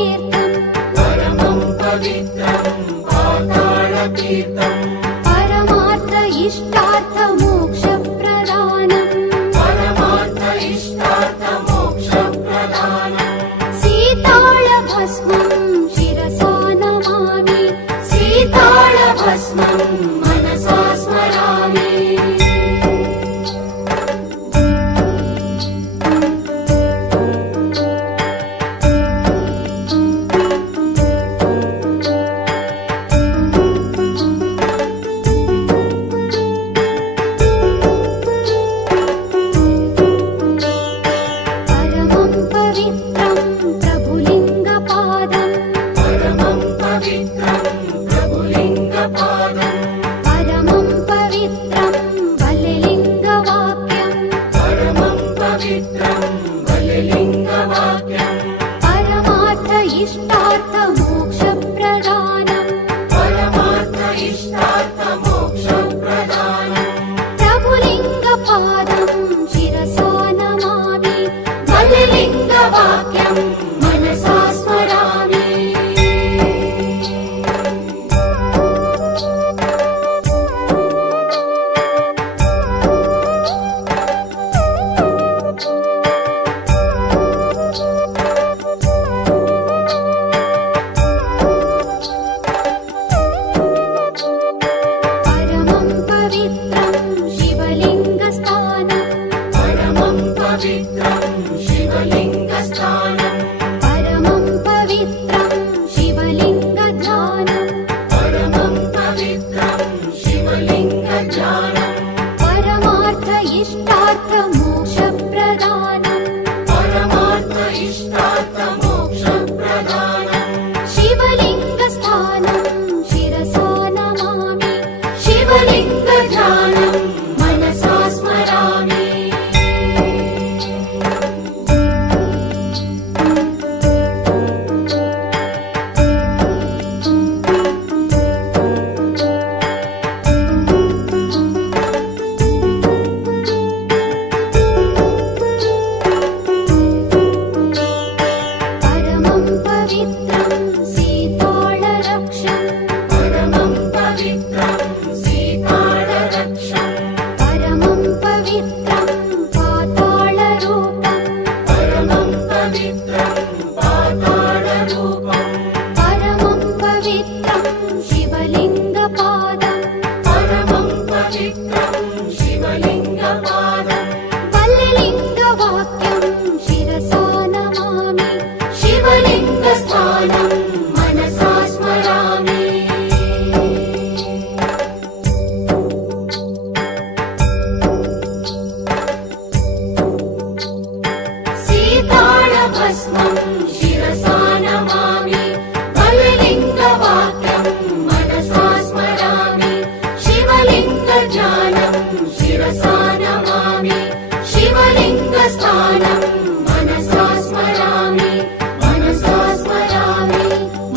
तीर्थम् परमं पवित्रं पातालतीर्थम् परमार्थ इष्टार्थ मोक्षप्रदानम् परमार्थ इष्टार्थ मोक्षप्रदानम् सीताळभस्मं शिरसा नमामि सीताळभस्मं मनसा स्मरामि परमं पवित्रं प्रभुलिङ्गपादम् परमं पवित्रं प्रभुलिङ्गपादम् परमं पवित्रं बलिलिङ्गवाक्यम् परमं पवित्रं बलिलिङ्गवाक्यम् परमार्थ इष्टार्थ मोक्षप्रदानम् परमार्थ इष्टार्थ मोक्षप्रदानम् प्रभुलिङ्गपादं शिरसा नमामि बलिलिङ्गवाक्यं मनसा स्मरामि परमं पवित्रं शिवलिङ्गस्थानम् परमं पवित्रं शिवलिङ्गस्थानम् परमं पवित्रं शिवलिङ्गध्यानम् परमं पवित्रं शिवलिङ्गध्यानम् परमार्थ इष्टार्थ मोक्षप्रदानम् परमार्थ इष्टार्थ मोक्षप्रदानम् शिवलिङ्गस्थानं शिरसा नमामि शिवलिङ्गध्यानं मनसा स्मरामि परमं पवित्रं सीताळरक्षम् परमं पवित्रं सीताळरक्षम् परमं पवित्रं पाताळरूपम् परमं पवित्रं पाताळरूपम् परमं पवित्रं शिवलिङ्गपादम् परमं पवित्रं शिवलिङ्गपादम् बलिलिङ्गवाक्यं शिरसा नमामि शिवलिङ्गस्थानं मनसा स्मरामि सीताळभस्मं शिरसा नमामि बलिलिङ्गवाक्यं मनसा स्मरामि शिवलिङ्गध्यानं शिरसा नमामि शिवलिङ्गस्थानं मनसा स्मरामि मनसा स्मरामि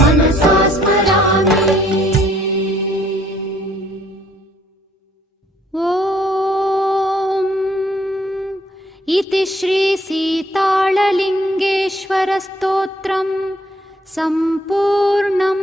मनसा स्मरामि ॐ इति श्री सीताळलिङ्गेश्वरस्तोत्रम् सम्पूर्णम्।